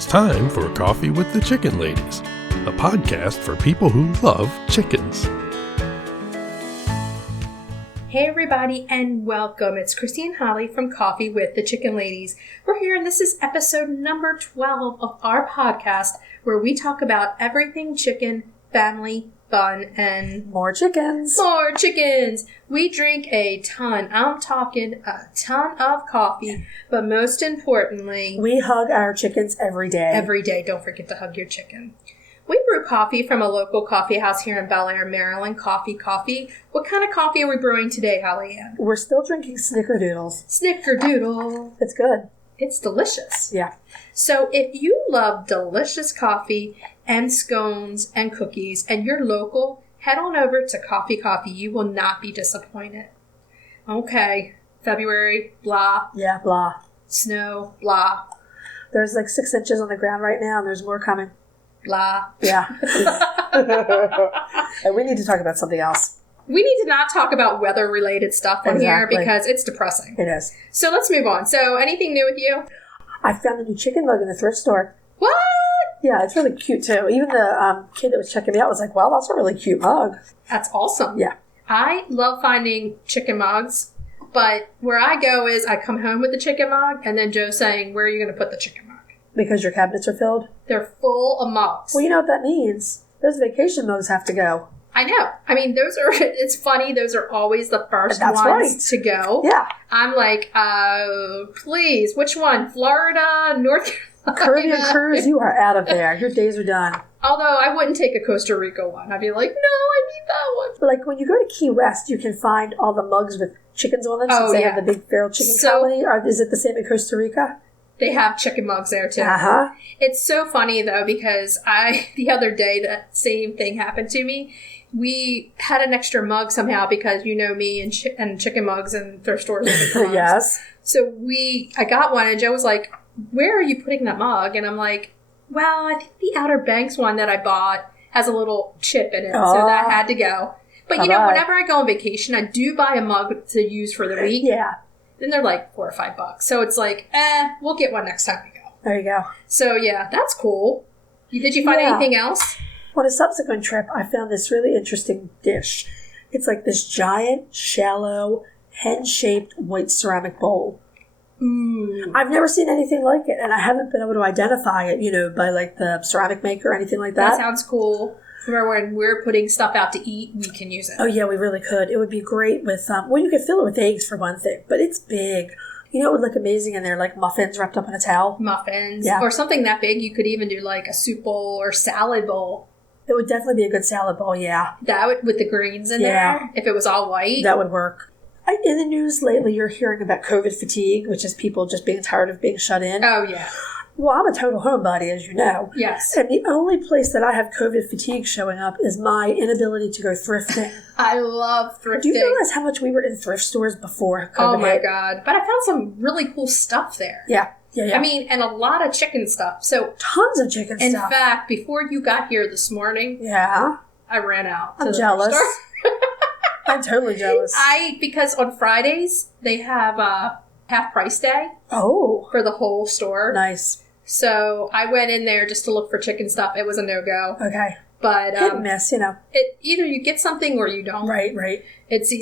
It's time for Coffee with the Chicken Ladies, a podcast for people who love chickens. Hey everybody and welcome. It's Chrisie&Holly from Coffee with the Chicken Ladies. We're here and this is episode number 12 of our podcast where we talk about everything chicken, family, fun, and more chickens. More chickens. We drink a ton. I'm talking a ton of coffee, but most importantly, we hug our chickens every day. Every day. Don't forget to hug your chicken. We brew coffee from a local coffee house here in Bel Air, Maryland, Coffee. What kind of coffee are we brewing today, Holly Ann? We're still drinking Snickerdoodles. Snickerdoodle. It's good. It's delicious. Yeah. So if you love delicious coffee and scones and cookies and you're local, head on over to Coffee. You will not be disappointed. Okay. February, blah. Yeah, blah. Snow, blah. There's like 6 inches on the ground right now and there's more coming. Blah. Yeah. And we need to talk about something else. We need to not talk about weather-related stuff on here because it's depressing. It is. So let's move on. So anything new with you? I found a new chicken mug in the thrift store. What? Yeah, it's really cute too. Even the kid that was checking me out was like, wow, that's a really cute mug. That's awesome. Yeah. I love finding chicken mugs, but where I go is I come home with the chicken mug and then Joe's saying, where are you going to put the chicken mug? Because your cabinets are filled? They're full of mugs. Well, you know what that means. Those vacation mugs have to go. I know. I mean, it's funny. Those are always the first ones to go. Yeah. I'm like, please, which one? Florida, North Carolina? Caribbean cruise, you are out of there. Your days are done. Although I wouldn't take a Costa Rica one. I'd be like, no, I need that one. Like when you go to Key West, you can find all the mugs with chickens on them since they have the big feral chicken colony. Is it the same in Costa Rica? They have chicken mugs there, too. Uh-huh. It's so funny, though, because the other day, that same thing happened to me. We had an extra mug somehow because you know me and chicken mugs and thrift stores. Yes. So I got one, and Joe was like, where are you putting that mug? And I'm like, well, I think the Outer Banks one that I bought has a little chip in it, so that had to go. But, whenever I go on vacation, I do buy a mug to use for the week. Yeah. Then they're like $4 or $5. So it's like, we'll get one next time we go. There you go. So, yeah, that's cool. Did you find anything else? On a subsequent trip, I found this really interesting dish. It's like this giant, shallow, hen-shaped white ceramic bowl. Ooh. I've never seen anything like it, and I haven't been able to identify it, by like the ceramic maker or anything like that. That sounds cool. Remember when we're putting stuff out to eat, we can use it. Oh, yeah, we really could. It would be great with, you could fill it with eggs for one thing, but it's big. It would look amazing in there, like muffins wrapped up in a towel. Muffins. Yeah. Or something that big. You could even do like a soup bowl or salad bowl. It would definitely be a good salad bowl, yeah. That would, with the greens in there, if it was all white. That would work. In the news lately, you're hearing about COVID fatigue, which is people just being tired of being shut in. Oh, yeah. Well, I'm a total homebody, as you know. Yes. And the only place that I have COVID fatigue showing up is my inability to go thrifting. I love thrifting. Do you realize how much we were in thrift stores before COVID Oh, my hit? God. But I found some really cool stuff there. Yeah. I mean, and a lot of chicken stuff. So tons of chicken stuff. In fact, before you got here this morning, I ran out. I'm jealous. I'm totally jealous. Because on Fridays, they have a half price day. Oh. For the whole store. Nice. So I went in there just to look for chicken stuff. It was a no-go. Okay. But hit and miss, either you get something or you don't. Right. It's,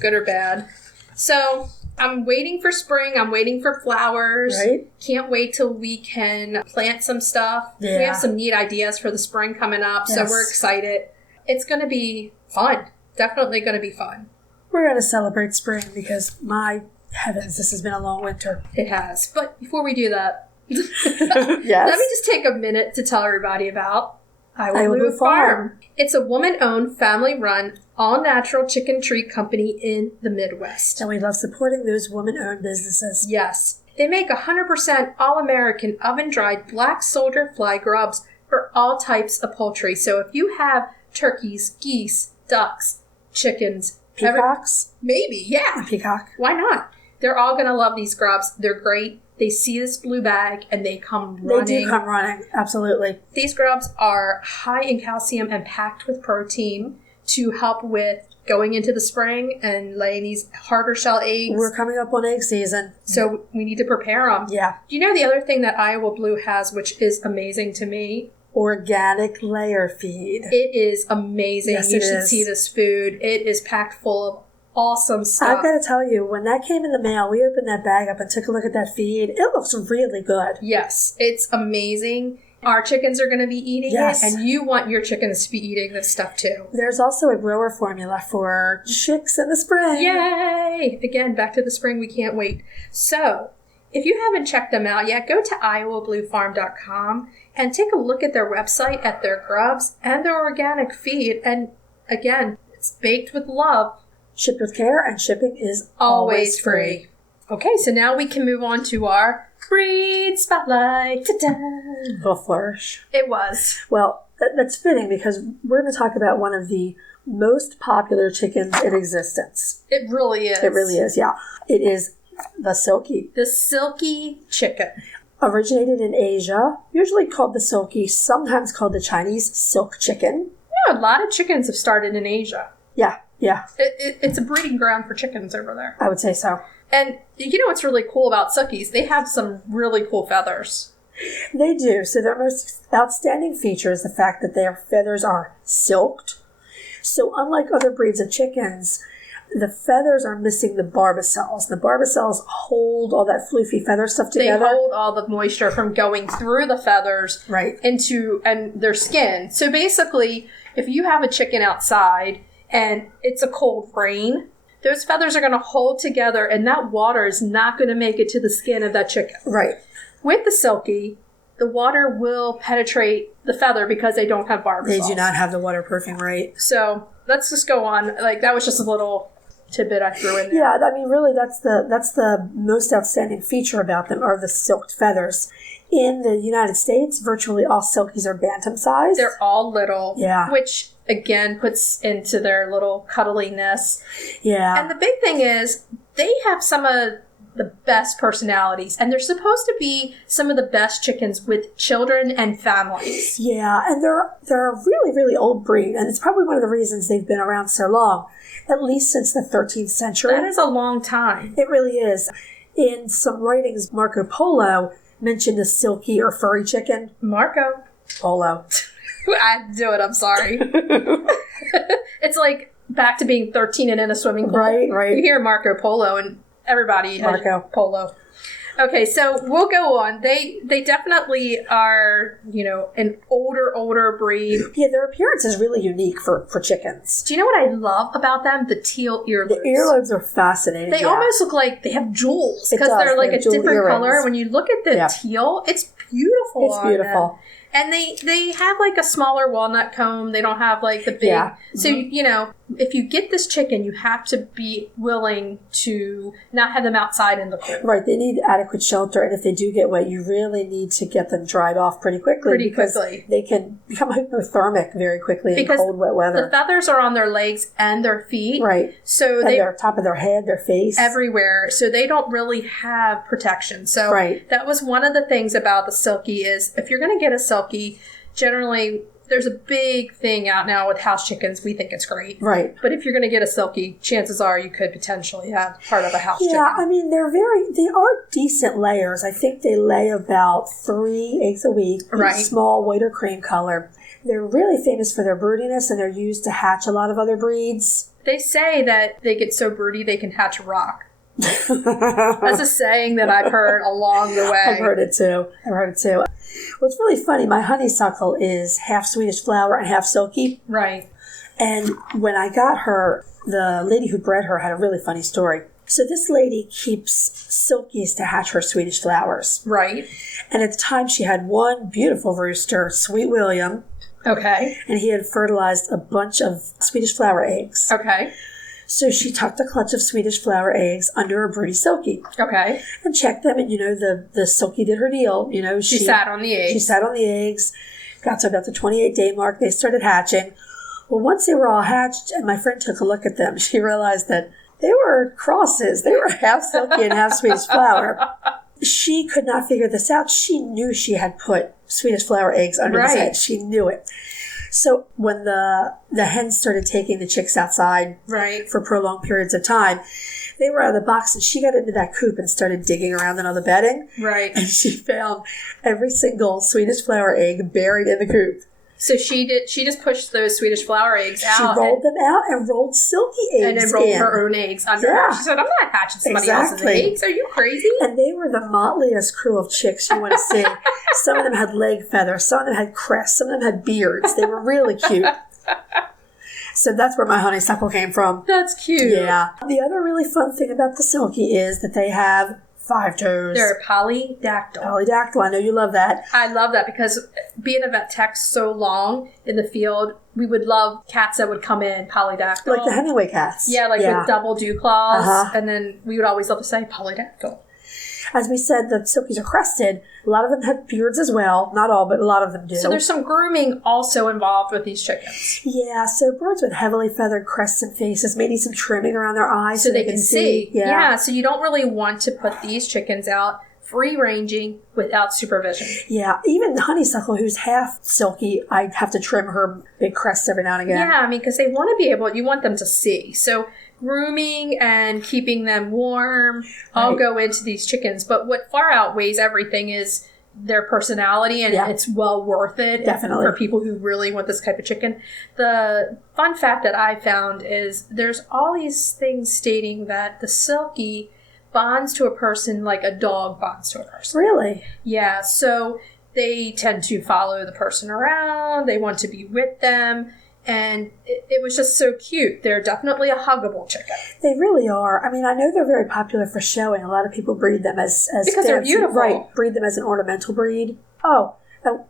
good or bad. So I'm waiting for spring. I'm waiting for flowers. Right. Can't wait till we can plant some stuff. Yeah. We have some neat ideas for the spring coming up, Yes. so we're excited. It's going to be fun. Definitely going to be fun. We're going to celebrate spring because, my heavens, this has been a long winter. It has. But before we do that, Yes. let me just take a minute to tell everybody about Iwaloo Farm. It's a woman-owned, family-run, all-natural chicken treat company in the Midwest. And we love supporting those woman-owned businesses. Yes. They make 100% all-American oven-dried black soldier fly grubs for all types of poultry. So if you have turkeys, geese, ducks, chickens, peacocks? Maybe, yeah. A peacock. Why not? They're all going to love these grubs. They're great. They see this blue bag and they come running. They do come running, absolutely. These grubs are high in calcium and packed with protein. to help with going into the spring and laying these harder shell eggs. We're coming up on egg season. So we need to prepare them. Yeah. Do you know the other thing that Iowa Blue has, which is amazing to me? Organic layer feed. It is amazing. Yes, You it should is. see this food. It is packed full of awesome stuff. I've got to tell you, when that came in the mail, we opened that bag up and took a look at that feed. It looks really good. Yes, it's amazing. Our chickens are going to be eating Yes. it, and you want your chickens to be eating this stuff too. There's also a grower formula for chicks in the spring. Yay! Again, back to the spring. We can't wait. So, if you haven't checked them out yet, go to iowabluefarm.com and take a look at their website, at their grubs, and their organic feed. And again, it's baked with love. Shipped with care, and shipping is Always free. Okay, so now we can move on to our breed spotlight. Ta-da! Little flourish. It was. Well, that's fitting because we're going to talk about one of the most popular chickens in existence. It really is. It really is, yeah. It is the Silkie. The Silkie chicken. Originated in Asia, usually called the Silkie, sometimes called the Chinese silk chicken. Yeah, a lot of chickens have started in Asia. Yeah. It's a breeding ground for chickens over there. I would say so. And you know what's really cool about Silkies? They have some really cool feathers. They do. So their most outstanding feature is the fact that their feathers are silked. So unlike other breeds of chickens, the feathers are missing the barbicels. The barbicels hold all that floofy feather stuff together. They hold all the moisture from going through the feathers Right. into and their skin. So basically, if you have a chicken outside and it's a cold rain, those feathers are going to hold together and that water is not going to make it to the skin of that chicken. Right. With the Silkie, the water will penetrate the feather because they don't have barbicels. They do not have the waterproofing right. So let's just go on. Like, that was just a little tidbit I threw in there. Yeah, I mean, really, that's the most outstanding feature about them are the silked feathers. In the United States, virtually all Silkies are bantam sized. They're all little. Yeah. Which, again, puts into their little cuddliness. Yeah. And the big thing is, they have some of the best personalities. And they're supposed to be some of the best chickens with children and families. Yeah, and they're a really, really old breed. And it's probably one of the reasons they've been around so long, at least since the 13th century. That is a long time. It really is. In some writings, Marco Polo mentioned a silky or furry chicken. Marco. Polo. I had to do it, I'm sorry. It's like back to being 13 and in a swimming pool. Right. You hear Marco Polo and everybody Marco Polo. Okay, so we'll go on. They definitely are, an older breed. Yeah, their appearance is really unique for chickens. Do you know what I love about them? The teal earlobes. The earlobes are fascinating. They almost look like they have jewels It because does. they're like They a have jewel different earrings. color. When you look at the teal, it's beautiful. It's on beautiful. them. And they have like a smaller walnut comb. They don't have like the big. Yeah. So, if you get this chicken, you have to be willing to not have them outside in the cold. Right, they need adequate shelter, and if they do get wet, you really need to get them dried off pretty quickly. Because they can become hypothermic very quickly in cold, wet weather. The feathers are on their legs and their feet. Right. So and their top of their head, their face. Everywhere. So they don't really have protection. So that was one of the things about the Silkie is if you're going to get a Silkie, generally there's a big thing out now with house chickens. We think it's great. Right. But if you're going to get a Silkie, chances are you could potentially have part of a house chicken. Yeah, I mean, they are decent layers. I think they lay about 3 eggs a week. Right. Small, white or cream color. They're really famous for their broodiness, and they're used to hatch a lot of other breeds. They say that they get so broody they can hatch a rock. That's a saying that I've heard along the way. I've heard it too. What's really funny, my honeysuckle is half Swedish flower and half Silkie. Right. And when I got her, the lady who bred her had a really funny story. So this lady keeps Silkies to hatch her Swedish flowers. Right. And at the time she had one beautiful rooster, Sweet William. Okay. And he had fertilized a bunch of Swedish flower eggs. Okay. So she tucked a clutch of Swedish flower eggs under a broody Silkie. Okay. And checked them, and the Silkie did her deal. She sat on the eggs. She sat on the eggs. Got to about the 28-day mark. They started hatching. Well, once they were all hatched, and my friend took a look at them, she realized that they were crosses. They were half Silkie and half Swedish flower. She could not figure this out. She knew she had put Swedish flower eggs under his head. She knew it. So when the hens started taking the chicks outside Right. for prolonged periods of time, they were out of the box, and she got into that coop and started digging around in all the bedding. Right. And she found every single Swedish flower egg buried in the coop. So she just pushed those Swedish flower eggs out. She rolled them out and rolled Silkie eggs and then rolled in. her own eggs under her. She said, I'm not hatching somebody else's eggs. Are you crazy? And they were the motliest crew of chicks you want to see. Some of them had leg feathers. Some of them had crests. Some of them had beards. They were really cute. So that's where my honeysuckle came from. That's cute. Yeah. The other really fun thing about the Silkie is that they have 5 toes. They're polydactyl. Polydactyl. I know you love that. I love that because being a vet tech so long in the field, we would love cats that would come in polydactyl. Like the Hemingway cats. Yeah, with double dew claws. Uh-huh. And then we would always love to say polydactyl. As we said, the Silkies are crested. A lot of them have beards as well. Not all, but a lot of them do. So there's some grooming also involved with these chickens. Yeah, so birds with heavily feathered crests and faces may need some trimming around their eyes So they can see. Yeah, so you don't really want to put these chickens out free-ranging without supervision. Yeah, even the honeysuckle, who's half silky, I have to trim her big crest every now and again. Yeah, I mean, because they want to be able, you want them to see. So grooming and keeping them warm all go into these chickens. But what far outweighs everything is their personality, and it's well worth it. Definitely. For people who really want this type of chicken. The fun fact that I found is there's all these things stating that the Silkie bonds to a person like a dog bonds to a person. Really? Yeah, so they tend to follow the person around. They want to be with them. And it was just so cute. They're definitely a huggable chicken. They really are. I mean, I know they're very popular for showing. A lot of people breed them as because they're beautiful. Right, breed them as an ornamental breed. Oh,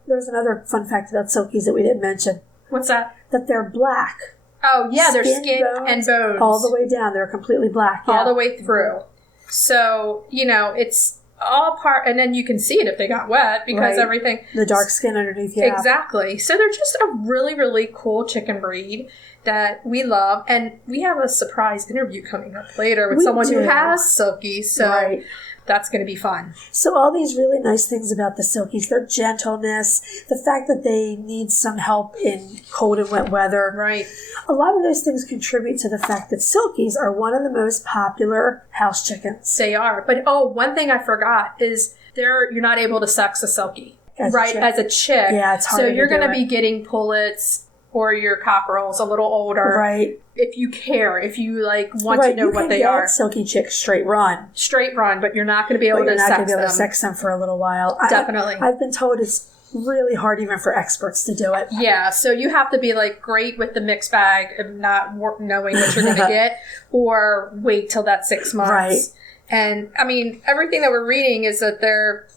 there's another fun fact about Silkies that we didn't mention. What's that? That they're black. Oh, yeah, their skin and bones. All the way down. They're completely black. Yeah. All the way through. So, it's all part, and then you can see it if they got wet because everything. The dark skin underneath, yeah. Exactly. So they're just a really, really cool chicken breed that we love. And we have a surprise interview coming up later with someone who has Silkies. So that's going to be fun. So all these really nice things about the Silkies, their gentleness, the fact that they need some help in cold and wet weather. Right. A lot of those things contribute to the fact that Silkies are one of the most popular house chickens. They are. But, one thing I forgot is you're not able to sex a Silkie. As a chick. Yeah, it's hard. So you're going to be getting pullets or your cockerels a little older. Right. If you care, if you want to know what they are. You can get Silkie chicks straight run, but you're not going to be able to sex them for a little while. Definitely. I've been told it's really hard even for experts to do it. Yeah, so you have to be great with the mixed bag of not knowing what you're going to get, or wait till that 6 months. Right. And I mean, everything that we're reading is that they're,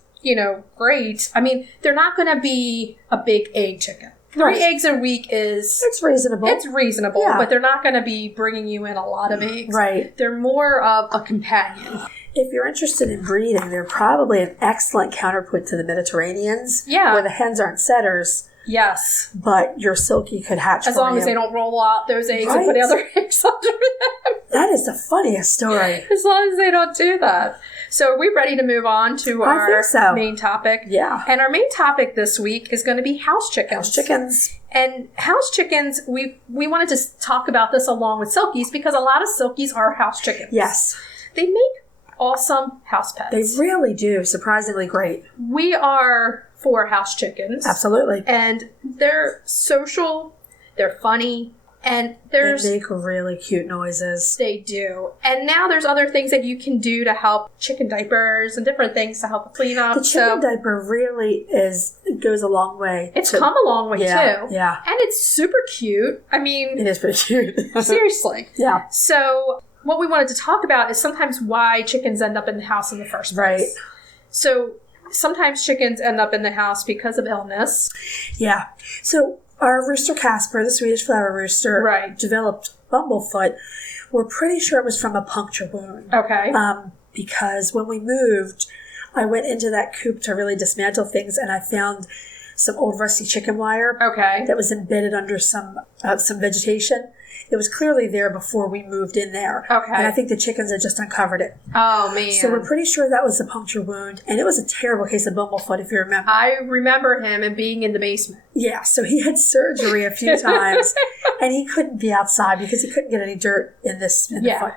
great. I mean, they're not going to be a big egg chicken. 3 eggs a week It's reasonable. But they're not going to be bringing you in a lot of eggs. Right. They're more of a companion. If you're interested in breeding, they're probably an excellent counterpoint to the Mediterraneans. Yeah. Where the hens aren't setters. Yes. But your Silkie could hatch as long as they don't roll out those eggs and put other eggs under them. That is the funniest story. As long as they don't do that. So are we ready to move on to our main topic? Yeah. And our main topic this week is going to be house chickens. House chickens. And house chickens, we wanted to talk about this along with Silkies because a lot of Silkies are house chickens. Yes. They make awesome house pets. They really do. Surprisingly great. We are for house chickens. Absolutely. And they're social, they're funny, and they make really cute noises. They do. And now there's other things that you can do to help chicken diapers and different things to help clean up. The chicken diaper really goes a long way. It's come a long way too. Yeah. And it's super cute. I mean, it is pretty cute. Seriously. Yeah. So what we wanted to talk about is sometimes why chickens end up in the house in the first place. Right. So sometimes chickens end up in the house because of illness. Yeah. So our rooster Casper, the Swedish flower rooster, developed bumblefoot. We're pretty sure it was from a puncture wound. Okay. Because when we moved, I went into that coop to really dismantle things, and I found some old rusty chicken wire. Okay. That was embedded under some vegetation. It was clearly there before we moved in there. Okay. And I think the chickens had just uncovered it. Oh, man. So we're pretty sure that was a puncture wound. And it was a terrible case of bumblefoot, if you remember. I remember him and being in the basement. Yeah, so he had surgery a few times. And he couldn't be outside because he couldn't get any dirt in the foot.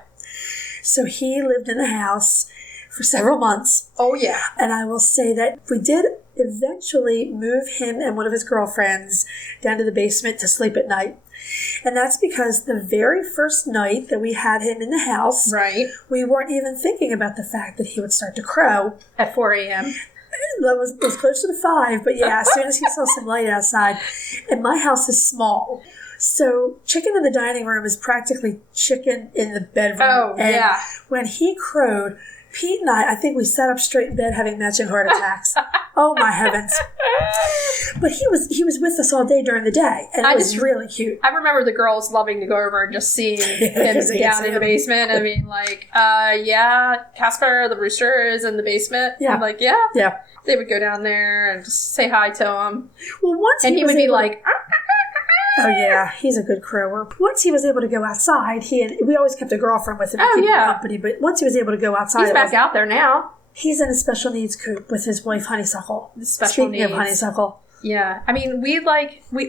So he lived in the house for several months. Oh, yeah. And I will say that we did eventually move him and one of his girlfriends down to the basement to sleep at night. And that's because the very first night that we had him in the house, right, we weren't even thinking about the fact that he would start to crow. At 4 a.m. That was closer to 5, but yeah, as soon as he saw some light outside. And my house is small. So chicken in the dining room is practically chicken in the bedroom. Oh, and yeah. When he crowed, Pete and I think we sat up straight in bed having matching heart attacks. Oh, my heavens. But he was with us all day during the day, and it was really cute. I remember the girls loving to go over and just seeing him down in the basement. I mean, like, yeah, Casper, the rooster, is in the basement. Yeah. I'm like, yeah. Yeah. They would go down there and just say hi to him. Well, once and he would be like... Oh, yeah, he's a good crower. Once he was able to go outside, we always kept a girlfriend with him to keep him company, but once he was able to go outside... He's back out there now. He's in a special needs coop with his wife, Honeysuckle. Speaking of Honeysuckle. Yeah. I mean, we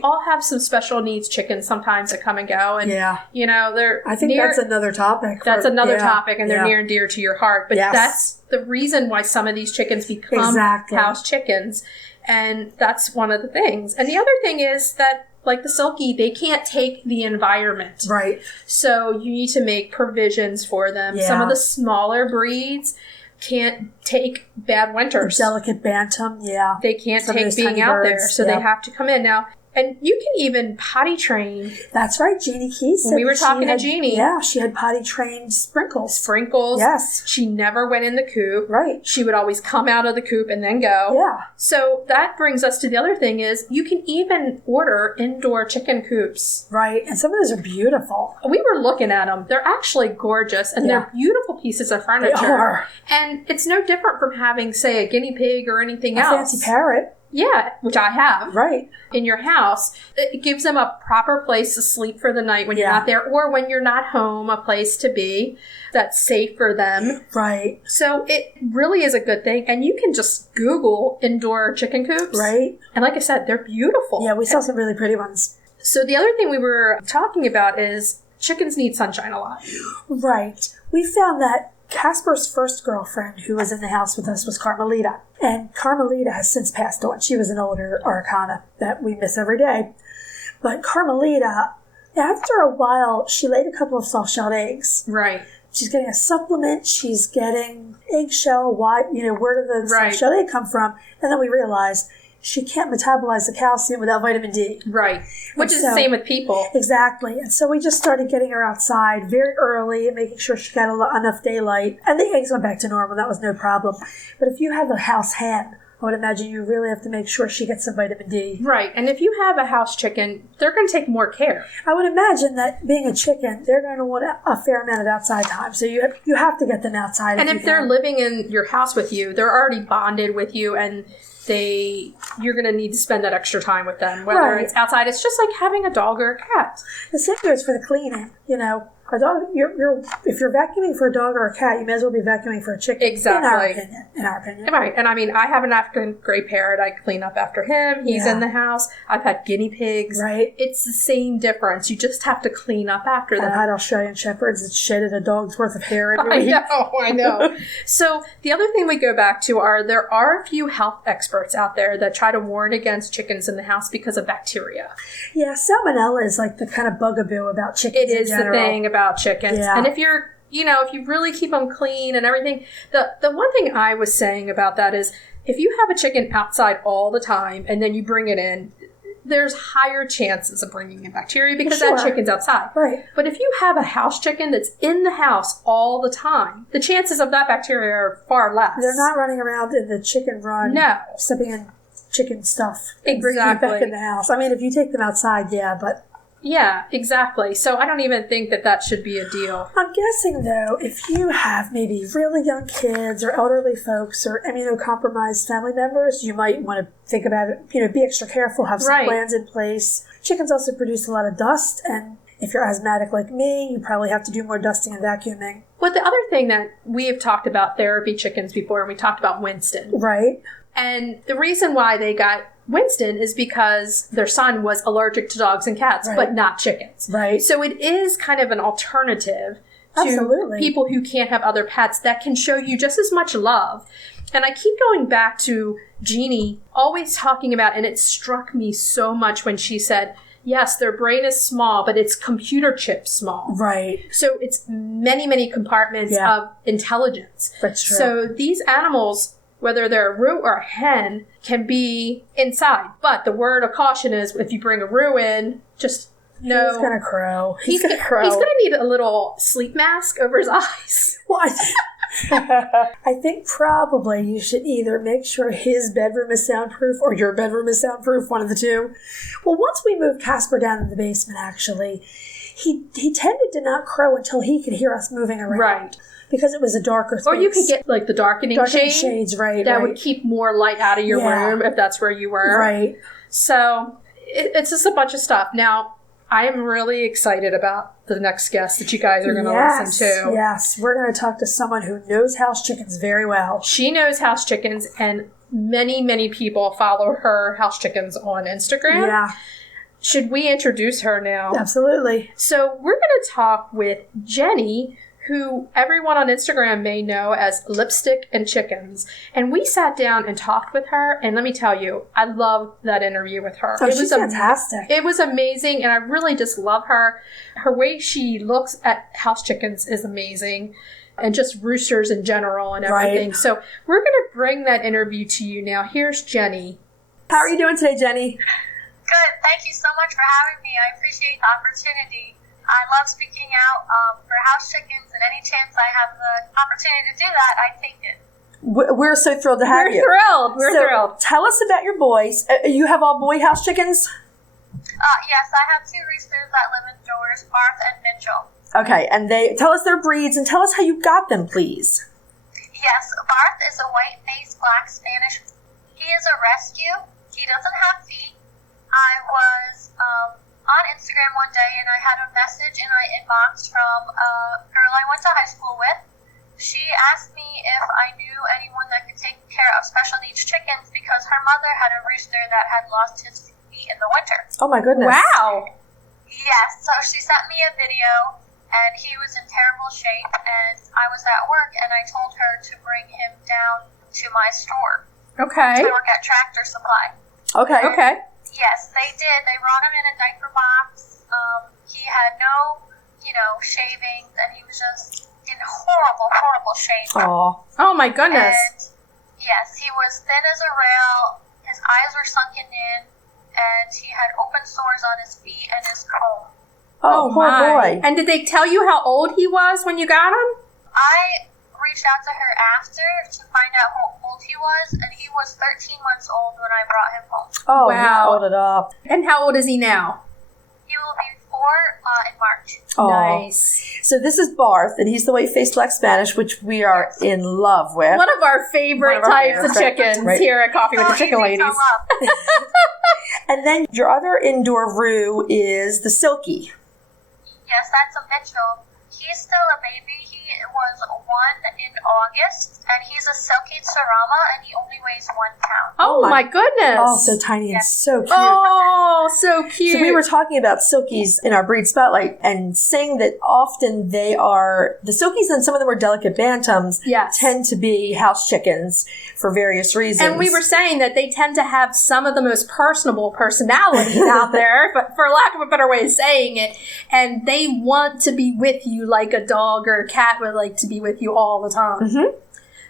all have some special needs chickens sometimes that come and go. And, you know, I think that's another topic. That's another topic, and they're near and dear to your heart. But that's the reason why some of these chickens become house chickens. And that's one of the things. And the other thing is that, like the Silkie, they can't take the environment. Right. So you need to make provisions for them. Yeah. Some of the smaller breeds can't take bad winters. Delicate bantam, yeah. They can't take being out there, so they have to come in. Now, and you can even potty train. That's right, Jeannie Keys. When we were talking to Jeannie. Yeah, she had potty trained Sprinkles. Sprinkles. Yes. She never went in the coop. Right. She would always come out of the coop and then go. Yeah. So that brings us to the other thing is you can even order indoor chicken coops. Right, and some of those are beautiful. We were looking at them. They're actually gorgeous, and they're beautiful pieces of furniture. They are. And it's no different from having, say, a guinea pig or anything else. A fancy parrot. Yeah, which I have. Right. In your house. It gives them a proper place to sleep for the night when you're not there, or when you're not home, a place to be that's safe for them. Right. So it really is a good thing. And you can just Google indoor chicken coops. Right. And like I said, they're beautiful. Yeah, we saw some really pretty ones. So the other thing we were talking about is chickens need sunshine a lot. Right. We found that Casper's first girlfriend, who was in the house with us, was Carmelita. And Carmelita has since passed on. She was an older Araucana that we miss every day. But Carmelita, after a while, she laid a couple of soft-shelled eggs. Right. She's getting a supplement. She's getting eggshell. Why? Where did the soft-shelled egg come from? And then we realized she can't metabolize the calcium without vitamin D. Right. Which is the same with people. Exactly. And so we just started getting her outside very early and making sure she got enough daylight. And the eggs went back to normal. That was no problem. But if you have a house hen, I would imagine you really have to make sure she gets some vitamin D. Right. And if you have a house chicken, they're going to take more care. I would imagine that being a chicken, they're going to want a fair amount of outside time. So you have to get them outside. And if they're living in your house with you, they're already bonded with you, and you're going to need to spend that extra time with them, whether it's outside. It's just like having a dog or a cat. The same goes for the cleaning. A dog. If you're vacuuming for a dog or a cat, you may as well be vacuuming for a chicken. Exactly. In our opinion. Right. And I mean, I have an African gray parrot. I clean up after him. He's in the house. I've had guinea pigs. Right. It's the same difference. You just have to clean up after them. I've had Australian shepherds that shedded a dog's worth of hair every week. I know. So the other thing we go back to there are a few health experts out there that try to warn against chickens in the house because of bacteria. Yeah, Salmonella is like the kind of bugaboo about chickens. It is the thing about chickens. Yeah. And if you really keep them clean and everything, the one thing I was saying about that is if you have a chicken outside all the time and then you bring it in, there's higher chances of bringing in bacteria because that chicken's outside. Right. But if you have a house chicken that's in the house all the time, the chances of that bacteria are far less. They're not running around in the chicken run. No. Stepping in chicken stuff. Exactly. Bringing it back in the house. I mean, if you take them outside, but... Yeah, exactly. So I don't even think that should be a deal. I'm guessing, though, if you have maybe really young kids or elderly folks or immunocompromised family members, you might want to think about it, be extra careful, have some plans in place. Chickens also produce a lot of dust, and If you're asthmatic like me, you probably have to do more dusting and vacuuming. Well, the other thing that we have talked about therapy chickens before, and we talked about Winston. Right. And the reason why they got Winston is because their son was allergic to dogs and cats, Right. but not chickens. Right. So it is kind of an alternative to Absolutely. people who can't have other pets that can show you just as much love. And I keep going back to Jeannie always talking about, and it struck me so much when she said, yes, their brain is small, but it's computer chip small. Right. So it's many, many compartments of intelligence. That's true. So these animals, whether they're a roux or a hen, can be inside. But the word of caution is if you bring a roux in, just know. He's going to crow. He's going to need a little sleep mask over his eyes. What? I think probably you should either make sure his bedroom is soundproof or your bedroom is soundproof, one of the two. Well, once we moved Casper down in the basement, actually, he tended to not crow until he could hear us moving around. Right. Because it was a darker space. Or you could get like the darkening shades, right. That would keep more light out of your room if that's where you were. Right. So it's just a bunch of stuff. Now, I am really excited about the next guest that you guys are going to listen to. Yes, we're going to talk to someone who knows house chickens very well. She knows house chickens, and many, many people follow her house chickens on Instagram. Yeah. Should we introduce her now? Absolutely. So we're going to talk with Jenny, who everyone on Instagram may know as Lipstick and Chickens. And we sat down and talked with her, and let me tell you, I loved that interview with her. Oh, she's fantastic. It was amazing, and I really just love her. Her way she looks at house chickens is amazing, and just roosters in general and everything. Right. So we're going to bring that interview to you now. Here's Jenny. How are you doing today, Jenny? Good. Thank you so much for having me. I appreciate the opportunity. I love speaking out for house chickens, and any chance I have the opportunity to do that, I take it. We're so thrilled to have you. We're thrilled. Tell us about your boys. You have all boy house chickens? Yes, I have two roosters that live indoors, Barth and Mitchell. Okay, and tell us their breeds and tell us how you got them, please. Yes, Barth is a white-faced black Spanish. He is a rescue. He doesn't have feet. I was on Instagram one day, and I had a message in my inbox from a girl I went to high school with. She asked me if I knew anyone that could take care of special needs chickens because her mother had a rooster that had lost his feet in the winter. Oh my goodness. Wow. Yes, so she sent me a video, and he was in terrible shape, and I was at work, and I told her to bring him down to my store. Okay. I work at Tractor Supply. Okay. Yes, they did. They brought him in a diaper box. He had no, shavings, and he was just in horrible, horrible shape. Oh my goodness. And yes, he was thin as a rail. His eyes were sunken in, and he had open sores on his feet and his comb. Oh, poor boy. And did they tell you how old he was when you got him? I reached out to her after to find out how old he was, and he was 13 months old when I brought him home. Oh, wow. Not old at all. And how old is he now? He will be 4 in March. Oh. Nice. So this is Barth, and he's the white-faced black Spanish, which we are in love with. One of our favorite types of chickens here at Coffee with the Chicken Ladies. And then your other indoor roux is the Silkie. Yes, that's a Mitchell. He's still a baby. He was 1 in August, and he's a Silkie Sarama, and he only weighs 1 pound. Oh my goodness. Oh, so tiny and so cute. Oh, so cute. So we were talking about Silkies in our breed spotlight and saying that often the Silkies, and some of them are delicate bantams, tend to be house chickens for various reasons. And we were saying that they tend to have some of the most personable personalities out there, but for lack of a better way of saying it, and they want to be with you like a dog or a cat would like to be with you all the time. Mm-hmm.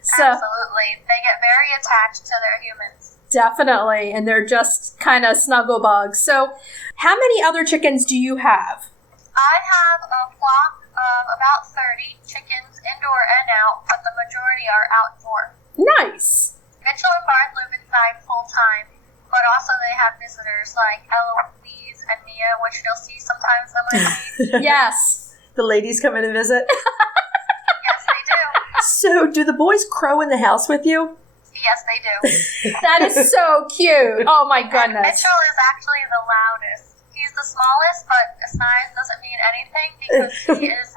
So, absolutely. They get very attached to their humans. Definitely. And they're just kind of snuggle bugs. So how many other chickens do you have? I have a flock of about 30 chickens, indoor and out, but the majority are outdoor. Nice. Mitchell and Barth live inside full time, but also they have visitors like Eloise and Mia, which you'll see sometimes on my feed. Yes. The ladies come in and visit? Yes, they do. So, do the boys crow in the house with you? Yes, they do. That is so cute. Oh, my goodness. And Mitchell is actually the loudest. He's the smallest, but the size doesn't mean anything because he is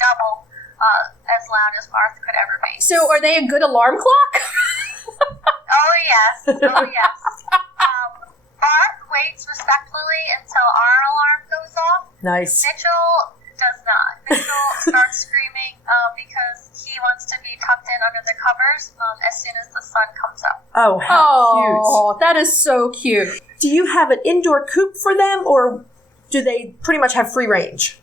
double as loud as Barth could ever be. So are they a good alarm clock? Oh, yes. Oh, yes. Barth waits respectfully until our alarm goes off. Nice. Mitchell does not. Mitchell starts screaming because he wants to be tucked in under the covers as soon as the sun comes up. Oh, how that is so cute. cute. Do you have an indoor coop for them, or do they pretty much have free range?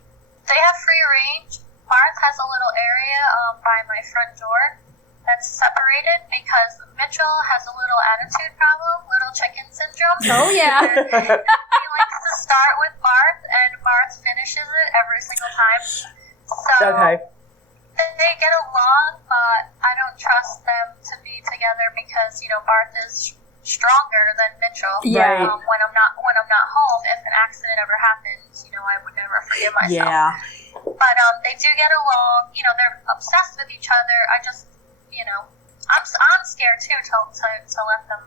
They have free range. Barth has a little area by my front door that's separated because Mitchell has a little attitude problem, little chicken syndrome. Oh, yeah. He likes to start with Barth, and Barth finishes it every single time. So they get along, but I don't trust them to be together because, Barth is stronger than Mitchell. Yeah. When I'm not home, if an accident ever happens, I would never forgive myself. Yeah. But they do get along. They're obsessed with each other. I just, I'm scared too to let them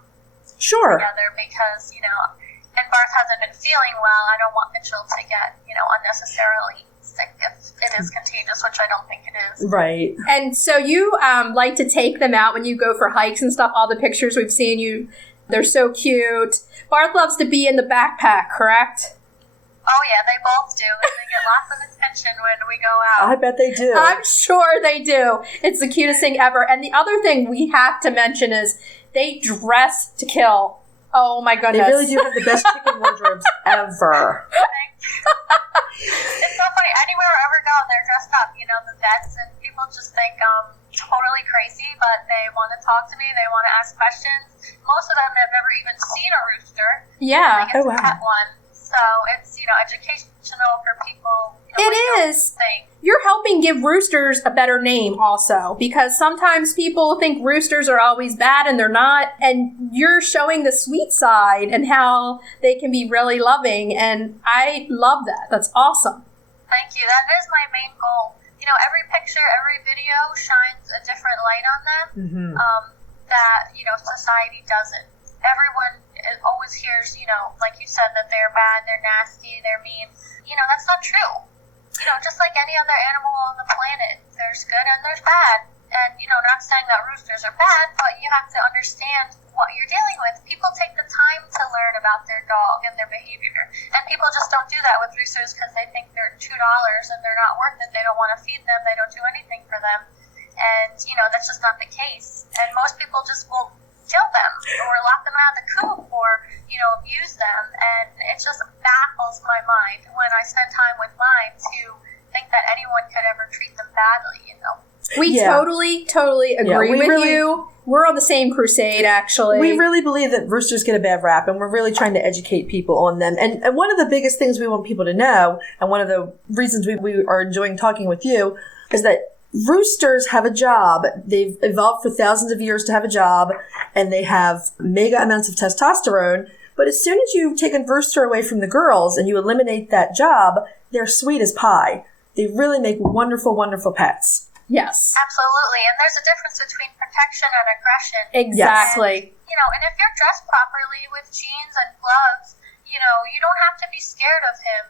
together because, and Barth hasn't been feeling well. I don't want Mitchell to get, unnecessarily sick if it is contagious, which I don't think it is. Right. And so you like to take them out when you go for hikes and stuff. All the pictures we've seen, they're so cute. Barth loves to be in the backpack, correct? Oh, yeah, they both do. And they get lots of attention when we go out. I bet they do. I'm sure they do. It's the cutest thing ever. And the other thing we have to mention is they dress to kill. Oh, my goodness. They really do have the best chicken wardrobes ever. It's so funny. Anywhere I ever go, they're dressed up. The vets, and people just think I'm totally crazy, but they want to talk to me. They want to ask questions. Most of them have never even seen a rooster. Yeah. They get to pet one. So it's, educational for people. It is. You're helping give roosters a better name also, because sometimes people think roosters are always bad and they're not. And you're showing the sweet side and how they can be really loving. And I love that. That's awesome. Thank you. That is my main goal. Every picture, every video shines a different light on them that, society doesn't. Everyone always hears, like you said, that they're bad, they're nasty, they're mean. That's not true. Just like any other animal on the planet, there's good and there's bad. And, not saying that roosters are bad, but you have to understand what you're dealing with. People take the time to learn about their dog and their behavior. And people just don't do that with roosters because they think they're $2 and they're not worth it. They don't want to feed them. They don't do anything for them. And, that's just not the case. And most people just will kill them or lock them out of the coop or, abuse them. And it just baffles my mind when I spend time with mine to think that anyone could ever treat them badly, We totally agree with you. We're on the same crusade, actually. We really believe that roosters get a bad rap, and we're really trying to educate people on them. And one of the biggest things we want people to know, and one of the reasons we are enjoying talking with you, is that roosters have a job. They've evolved for thousands of years to have a job, and they have mega amounts of testosterone. But as soon as you've taken rooster away from the girls and you eliminate that job, they're sweet as pie. They really make wonderful, wonderful pets. Yes. Absolutely. And there's a difference between protection and aggression. Exactly. And, and if you're dressed properly with jeans and gloves, you don't have to be scared of him.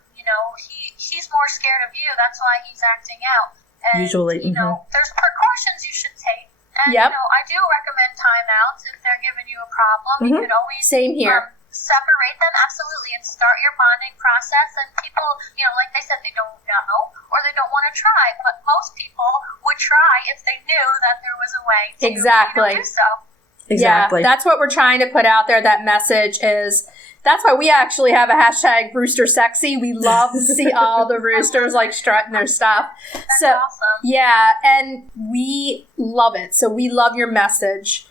He's more scared of you. That's why he's acting out. And, usually. There's precautions you should take. And, I do recommend timeouts if they're giving you a problem. You could always Same here. Separate them, absolutely, and start your bonding process. And people, like they said, they don't know or they don't want to try. But most people would try if they knew that there was a way to do so. Exactly. Yeah, that's what we're trying to put out there. That message is, that's why we actually have a hashtag Rooster Sexy. We love to see all the roosters strutting their stuff. That's awesome. Yeah, and we love it. So we love your message.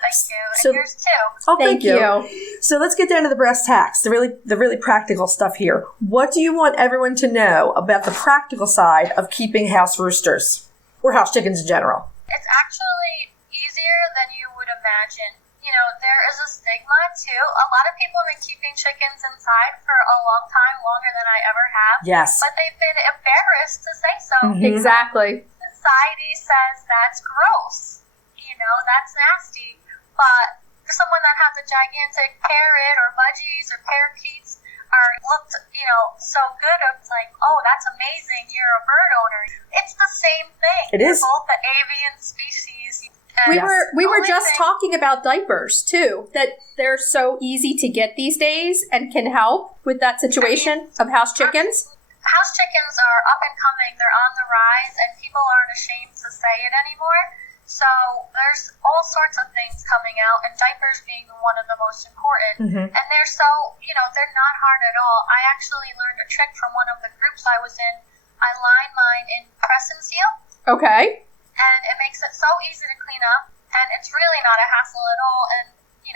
Thank you. And yours too. Oh, thank you. So let's get down to the brass tacks, the really practical stuff here. What do you want everyone to know about the practical side of keeping house roosters or house chickens in general? It's actually easier than you would imagine. There is a stigma too. A lot of people have been keeping chickens inside for a long time, longer than I ever have. Yes. But they've been embarrassed to say so. Exactly. Society says that's gross. That's nasty. But for someone that has a gigantic parrot or budgies or parakeets are looked, so good, it's like, oh, amazing. You're a bird owner. It's the same thing. It is. They're both the avian species. We were just talking about diapers too, that they're so easy to get these days and can help with that situation of house chickens. House chickens are up and coming. They're on the rise, and people aren't ashamed to say it anymore. So there's all sorts of things coming out, and diapers being one of the most important. Mm-hmm. And they're so, they're not hard at all. I actually learned a trick from one of the groups I was in. I line mine in press and seal. Okay. And it makes it so easy to clean up, and it's really not a hassle at all. And,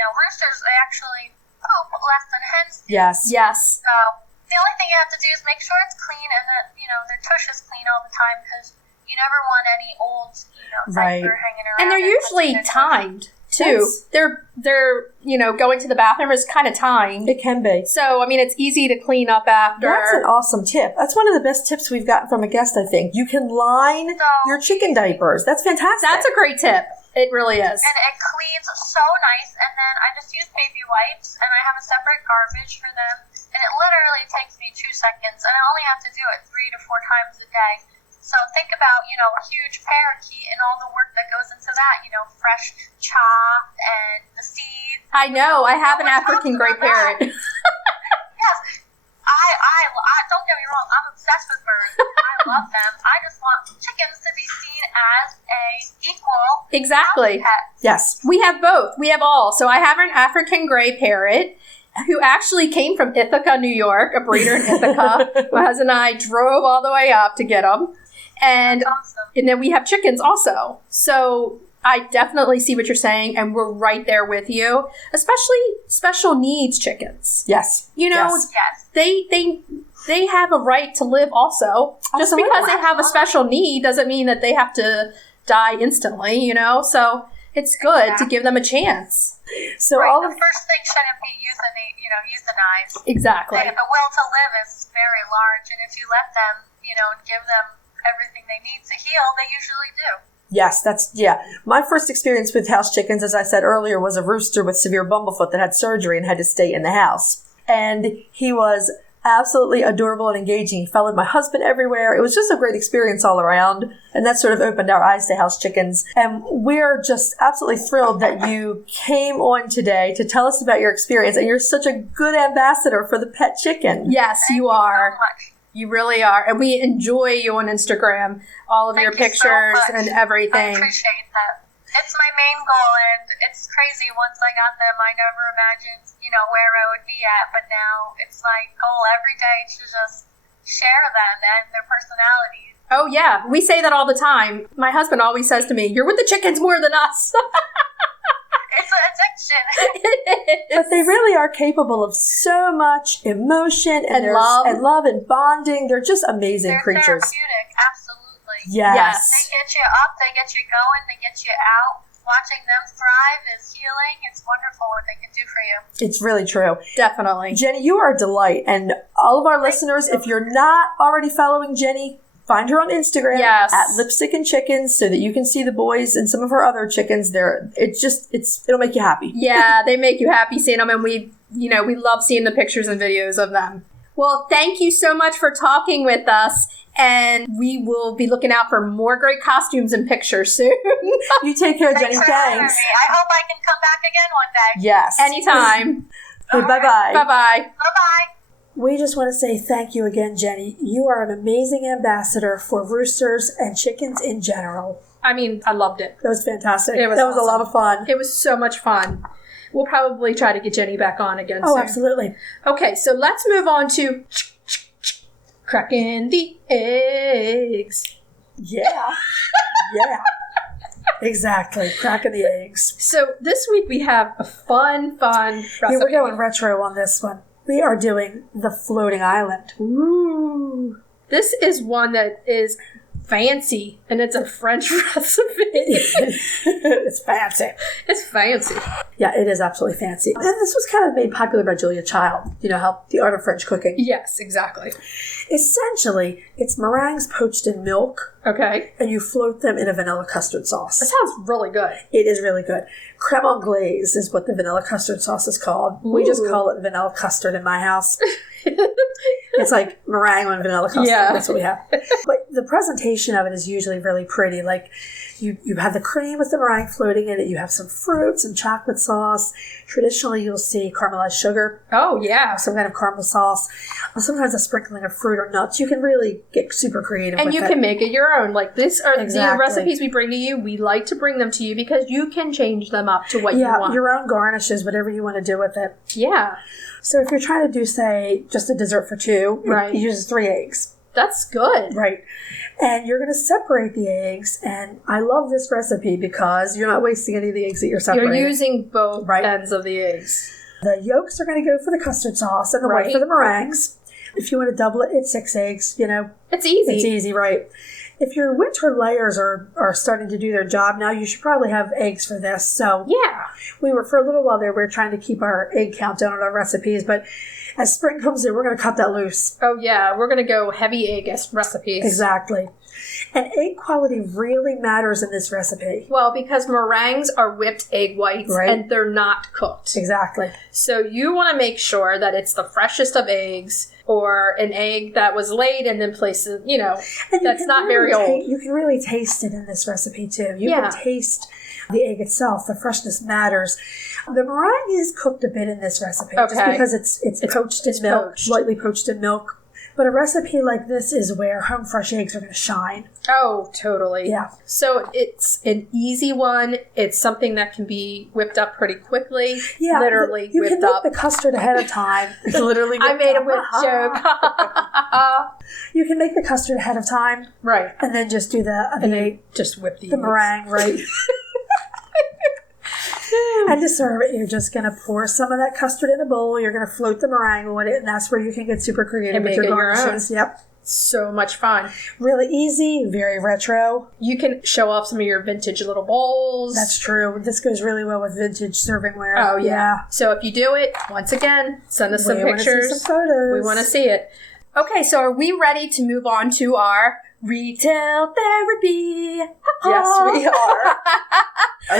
roosters, they actually poop less than hens do. Yes. Yes. So the only thing you have to do is make sure it's clean and that, their tush is clean all the time, because you never want any old, diaper hanging around. And they're usually timed, too. Yes. They're going to the bathroom is kind of timed. It can be. So, I mean, it's easy to clean up after. That's an awesome tip. That's one of the best tips we've gotten from a guest, I think. You can line your chicken diapers. That's fantastic. That's a great tip. It really is. And it cleans so nice. And then I just use baby wipes, and I have a separate garbage for them. And it literally takes me 2 seconds, and I only have to do it 3 to 4 times a day. So think about, a huge parakeet and all the work that goes into that, fresh chopped and the seeds. I know. I have an African gray parrot. Yes. I don't get me wrong, I'm obsessed with birds. I love them. I just want chickens to be seen as a equal Exactly. pet. Yes. We have both. We have all. So I have an African gray parrot who actually came from Ithaca, New York, a breeder in Ithaca. My husband and I drove all the way up to get him. And Awesome. And then we have chickens also. So I definitely see what you're saying, and we're right there with you, especially special needs chickens. Yes. Yes. They have a right to live also. Just Absolutely. because they have a special need doesn't mean that they have to die instantly, So it's good to give them a chance. So Right. all The of first thing shouldn't be euthanize. Exactly. The will to live is very large, and if you let them, give them everything they need to heal, they usually do. Yes, my first experience with house chickens, as I said earlier, was a rooster with severe bumblefoot that had surgery and had to stay in the house. And he was absolutely adorable and engaging. He followed my husband everywhere. It was just a great experience all around. And that sort of opened our eyes to house chickens. And we're just absolutely thrilled that you came on today to tell us about your experience. And you're such a good ambassador for the pet chicken. Yes, Thank you you are. so much. You really are. And we enjoy you on Instagram, all of your Thank you so pictures much. and I everything. appreciate that. It's my main goal, and it's crazy. Once I got them, I never imagined, where I would be at. But now it's my goal every day to just share them and their personalities. Oh, yeah. We say that all the time. My husband always says to me, "You're with the chickens more than us." It's an addiction. But they really are capable of so much emotion And there's- love. and love and bonding. They're just amazing They're creatures. therapeutic, absolutely. Yes. They get you up, they get you going, they get you out. Watching them thrive is healing. It's wonderful what they can do for you. It's really true. Definitely. Jenny, you are a delight. And all of our listeners, if you're not already following Jenny, find her on Instagram Yes. at Lipstick and Chickens so that you can see the boys and some of her other chickens. It'll make you happy. Yeah, they make you happy seeing them, and we love seeing the pictures and videos of them. Well, thank you so much for talking with us, and we will be looking out for more great costumes and pictures soon. You take care, Jenny. Thanks for having Thanks. me. I hope I can come back again one day. Yes. Anytime. Okay, bye-bye. Bye-bye. Bye-bye. We just want to say thank you again, Jenny. You are an amazing ambassador for roosters and chickens in general. I mean, I loved it. That was fantastic. It was That was a awesome. lot of fun. It was so much fun. We'll probably try to get Jenny back on again Oh, soon. absolutely. Okay, so let's move on to cracking the eggs. Yeah. Yeah. Exactly. Cracking the eggs. So this week we have a fun recipe. Here, we're going retro on this one. We are doing the floating island. Ooh. This is one that is fancy, and it's a French recipe. It's fancy. It's fancy. Yeah, it is absolutely fancy. And this was kind of made popular by Julia Child. You know, how the art of French cooking. Yes, exactly. Essentially, it's meringues poached in milk Okay. and you float them in a vanilla custard sauce. That sounds really good. It is really good. Creme anglaise is what the vanilla custard sauce is called. Ooh. We just call it vanilla custard in my house. It's like meringue on vanilla custard. Yeah. That's what we have. But the presentation of it is usually really pretty. Like you have the cream with the meringue floating in it. You have some fruits and chocolate sauce. Traditionally, you'll see caramelized sugar. Oh, yeah. Some kind of caramel sauce. Sometimes a sprinkling of fruit or nuts. You can really get super creative And with you it. can make it your own. Like, this are Exactly. the recipes we bring to you. We like to bring them to you because you can change them up to what you Yeah, want. your own garnishes, whatever you want to do with it. Yeah. So if you're trying to do, say, just a dessert for two, Right. you use 3 eggs. That's good. Right. And you're going to separate the eggs. And I love this recipe because you're not wasting any of the eggs that you're separating. You're using both Right. ends of the eggs. The yolks are going to go for the custard sauce and the white Right. for the meringues. If you want to double it, it's 6 eggs. You know, It's easy. it's easy, right? If your winter layers are starting to do their job now, you should probably have eggs for this. So Yeah. for a little while there, we were trying to keep our egg count down on our recipes. But as spring comes in, we're going to cut that loose. Oh, yeah. We're going to go heavy egg recipes. Exactly. And egg quality really matters in this recipe. Well, because meringues are whipped egg whites Right. and they're not cooked. Exactly. So you want to make sure that it's the freshest of eggs or an egg that was laid and then placed, And you that's can not really very old. You can really taste it in this recipe too. You Yeah. can taste the egg itself. The freshness matters. The meringue is cooked a bit in this recipe just Okay. because it's poached in milk, poached. lightly poached in milk. But a recipe like this is where home fresh eggs are going to shine. Oh, totally. Yeah. So it's an easy one. It's something that can be whipped up pretty quickly. Yeah, Literally you whipped can up. make the custard ahead of time. It's literally I whipped made a up. whip joke. You can make the custard ahead of time Right. and then just do the Just whip the eggs. meringue, right? And to serve it, you're just going to pour some of that custard in a bowl. You're going to float the meringue on it, and that's where you can get super creative And with make your it your garnishes. Yep. So much fun. Really easy, very retro. You can show off some of your vintage little bowls. That's true. This goes really well with vintage servingware. Oh, yeah. So if you do it, once again, send us some We wanna see pictures. some photos. We want to see it. Okay, so are we ready to move on to our retail therapy? Yes, we are.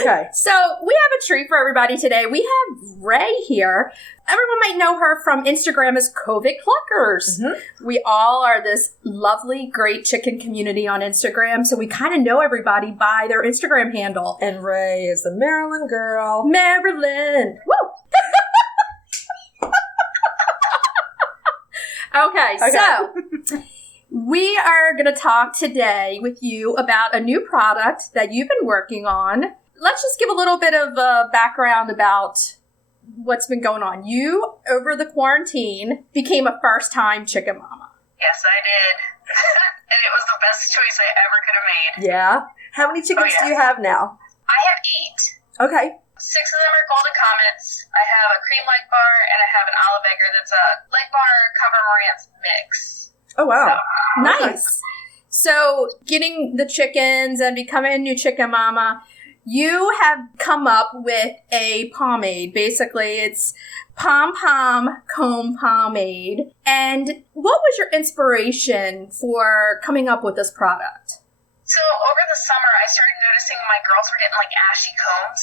Okay. So we have a treat for everybody today. We have Ray here. Everyone might know her from Instagram as COVID Cluckers. Mm-hmm. We all are this lovely, great chicken community on Instagram, so we kind of know everybody by their Instagram handle. And Ray is the Maryland girl. Maryland! Woo! Okay, so we are going to talk today with you about a new product that you've been working on. Let's just give a little bit of background about what's been going on. You, over the quarantine, became a first-time chicken mama. Yes, I did. And it was the best choice I ever could have made. Yeah. How many chickens do you have now? I have 8. Okay. 6 of them are golden comets. I have a cream leg bar, and I have an olive egger that's a leg bar cover Marantz mix. Oh, wow. Nice. So, getting the chickens and becoming a new chicken mama, you have come up with a pomade. Basically, it's Pom Pom Comb Pomade. And what was your inspiration for coming up with this product? So over the summer, I started noticing my girls were getting like ashy combs.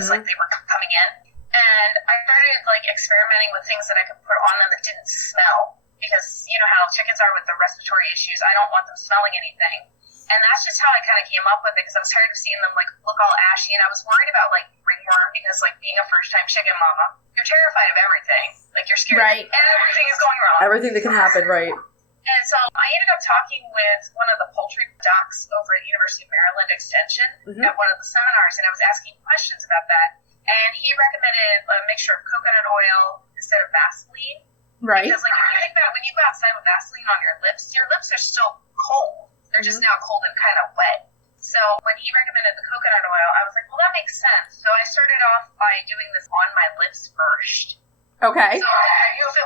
It's like they were coming in. And I started like experimenting with things that I could put on them that didn't smell. Because you know how chickens are with the respiratory issues. I don't want them smelling anything. And that's just how I kind of came up with it, because I was tired of seeing them like look all ashy, and I was worried about like ringworm, because like being a first-time chicken mama, you're terrified of everything. Like you're scared Right. everything is going wrong. Everything that can happen, right? And so I ended up talking with one of the poultry docs over at University of Maryland Extension at one of the seminars, and I was asking questions about that. And he recommended a mixture of coconut oil instead of Vaseline. Right. Because like if you think about it, when you go outside with Vaseline on your lips are still cold. They're just now cold and kind of wet. So when he recommended the coconut oil, I was like, well, that makes sense. So I started off by doing this on my lips first. Okay. So I knew if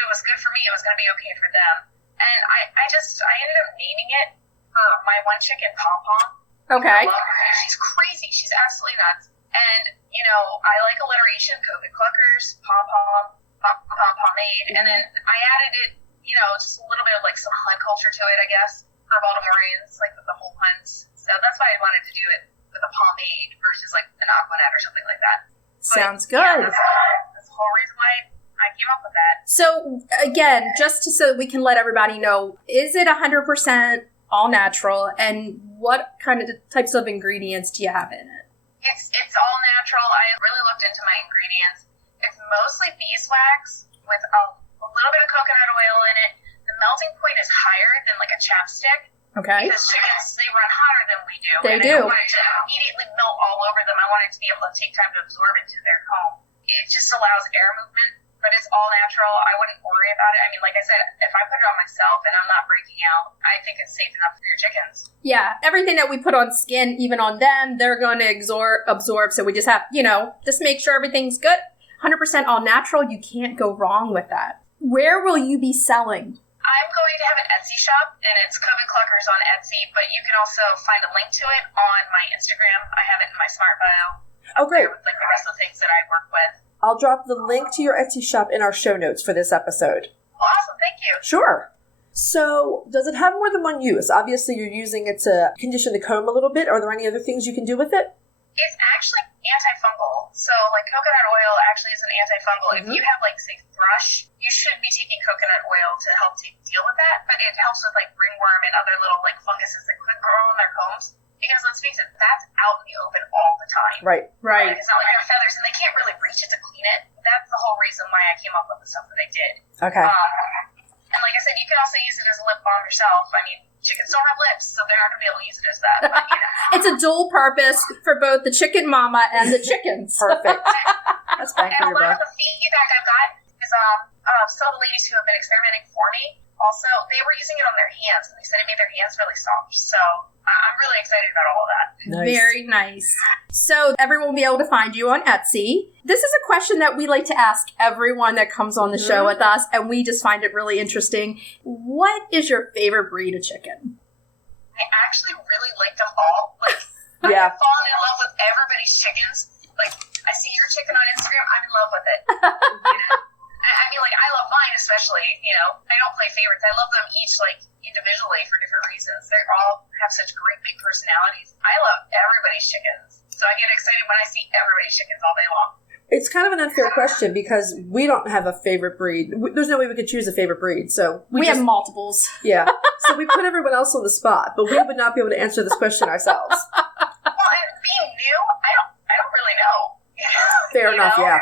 it was good for me, it was going to be okay for them. And I ended up naming it for my one chicken, Pom Pom. Okay. I love her. She's crazy. She's absolutely nuts. And, you know, I like alliteration, COVID Cluckers, Pom Pom, Pom Pom Pomade. And then I added it, you know, just a little bit of like some hunt culture to it, I guess. for Baltimoreans, like with the whole hunt. So that's why I wanted to do it with a pomade versus like an Aquanet or something like that. Sounds But, yeah, good. that's the whole reason why I came up with that. So again, so we can let everybody know, is it 100% all natural, and what kind of types of ingredients do you have in it? It's all natural. I really looked into my ingredients. It's mostly beeswax with a little bit of coconut oil in it. The melting point is higher than like a chapstick. Okay. Because chickens, they run hotter than we do. They and do. I don't want it to immediately melt all over them. I want it to be able to take time to absorb into their comb. It just allows air movement, but it's all natural. I wouldn't worry about it. I mean, like I said, if I put it on myself and I'm not breaking out, I think it's safe enough for your chickens. Yeah, everything that we put on skin, even on them, they're going to absorb. So we just have, just make sure everything's good. 100% all natural. You can't go wrong with that. Where will you be selling? I'm going to have an Etsy shop, and it's Cluckers on Etsy, but you can also find a link to it on my Instagram. I have it in my Smart Bio. Oh, great. With like the rest of the things that I work with. I'll drop the link to your Etsy shop in our show notes for this episode. Awesome, thank you. Sure. So, does it have more than one use? Obviously, you're using it to condition the comb a little bit. Are there any other things you can do with it? It's actually antifungal. So, like, coconut oil actually is an antifungal. If you have, like, say, thrush, you should be taking coconut oil to help deal with that. But it helps with, like, ringworm and other little, like, funguses that could grow on their combs. Because, let's face it, that's out in the open all the time. Right. It's not like they have feathers, and they can't really reach it to clean it. That's the whole reason why I came up with the stuff that I did. Okay. And like I said, you can also use it as a lip balm yourself. I mean, chickens don't have lips, so they're not going to be able to use it as that. But, It's a dual purpose for both the chicken mama and the chickens. Perfect. That's bang for And a your lot buck. of the feedback I've got is some of the ladies who have been experimenting for me, also, they were using it on their hands, and they said it made their hands really soft. So I'm really excited about all of that. Nice. Very nice. So everyone will be able to find you on Etsy. This is a question that we like to ask everyone that comes on the show with us, and we just find it really interesting. What is your favorite breed of chicken? I actually really like them all. Like, Yeah. I've fallen in love with everybody's chickens. Like, I see your chicken on Instagram, I'm in love with it. I mean, like, I love mine especially, I don't play favorites. I love them each, like, individually for different reasons. They all have such great big personalities. I love everybody's chickens. So I get excited when I see everybody's chickens all day long. It's kind of an unfair question because we don't have a favorite breed. There's no way we could choose a favorite breed. So We have multiples. Yeah. So we put everyone else on the spot, but we would not be able to answer this question ourselves. Well, and being new, I don't really know. Fair enough, know? yeah.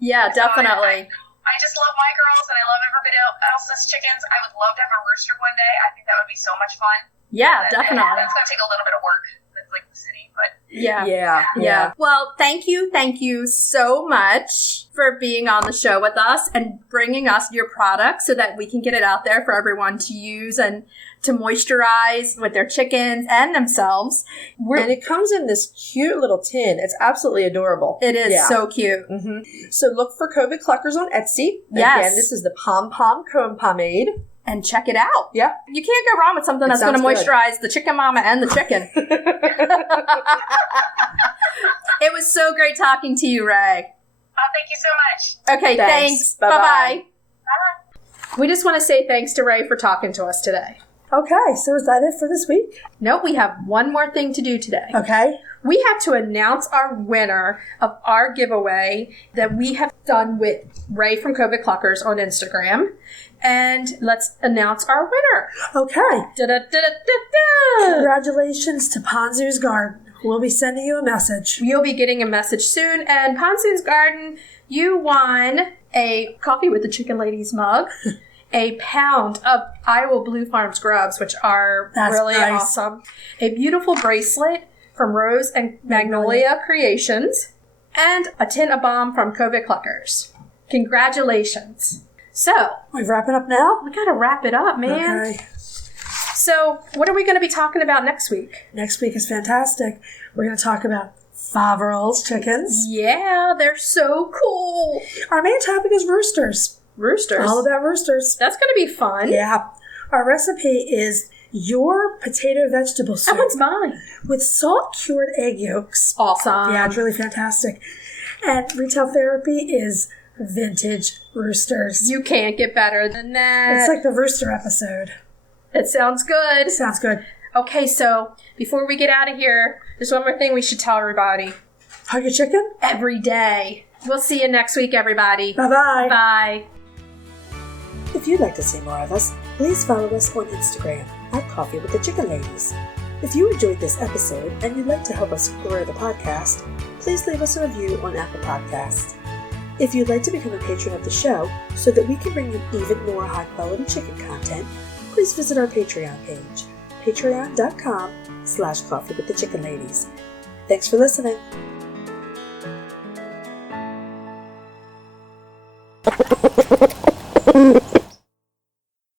Yeah, definitely. I just love my girls, and I love everybody else's chickens. I would love to have a rooster one day. I think that would be so much fun. Yeah, And definitely. that's going to take a little bit of work. It's like the city, but... Yeah. Well, thank you so much for being on the show with us and bringing us your product so that we can get it out there for everyone to use and to moisturize with their chickens and themselves. And it comes in this cute little tin. It's absolutely adorable. It is so cute. Mm-hmm. So look for COVID Cluckers on Etsy. Yes. Again, this is the Pom Pom Comb Pomade. And check it out. Yeah. You can't go wrong with something that's going to moisturize the chicken mama and the chicken. It was so great talking to you, Ray. Oh, thank you so much. Okay, thanks. Bye-bye. Bye-bye. Bye. We just want to say thanks to Ray for talking to us today. Okay, so is that it for this week? Nope, we have one more thing to do today. Okay. We have to announce our winner of our giveaway that we have done with Ray from COVID Cluckers on Instagram. And let's announce our winner. Okay. Da-da-da-da-da-da. Congratulations to Ponzu's Garden. We'll be sending you a message. You'll be getting a message soon. And Ponzu's Garden, you won a Coffee with the Chicken Ladies mug, a pound of Iowa Blue Farm scrubs, which are really awesome, a beautiful bracelet from Rose and Magnolia Creations, and a tin of balm from COVID Cluckers. Congratulations. So, We wrap it up now? we gotta wrap it up, man. Okay. So, what are we gonna be talking about next week? Next week is fantastic. We're going to talk about Faverolles chickens. Yeah, they're so cool. Our main topic is roosters. Roosters. All about roosters. That's gonna be fun. Yeah. Our recipe is your potato vegetable That soup one's mine. with salt-cured egg yolks. Awesome. Yeah, it's really fantastic. And retail therapy is vintage roosters. You can't get better than that. It's like the rooster episode. That sounds good. Sounds good. Okay, so before we get out of here, there's one more thing we should tell everybody. Hug your chicken? Every day. We'll see you next week, everybody. Bye-bye. Bye. If you'd like to see more of us, please follow us on Instagram at Coffee with the Chicken Ladies. If you enjoyed this episode and you'd like to help us grow the podcast, please leave us a review on Apple Podcasts. If you'd like to become a patron of the show so that we can bring you even more high-quality chicken content, please visit our Patreon page, patreon.com/Coffee with the Chicken Ladies. Thanks for listening.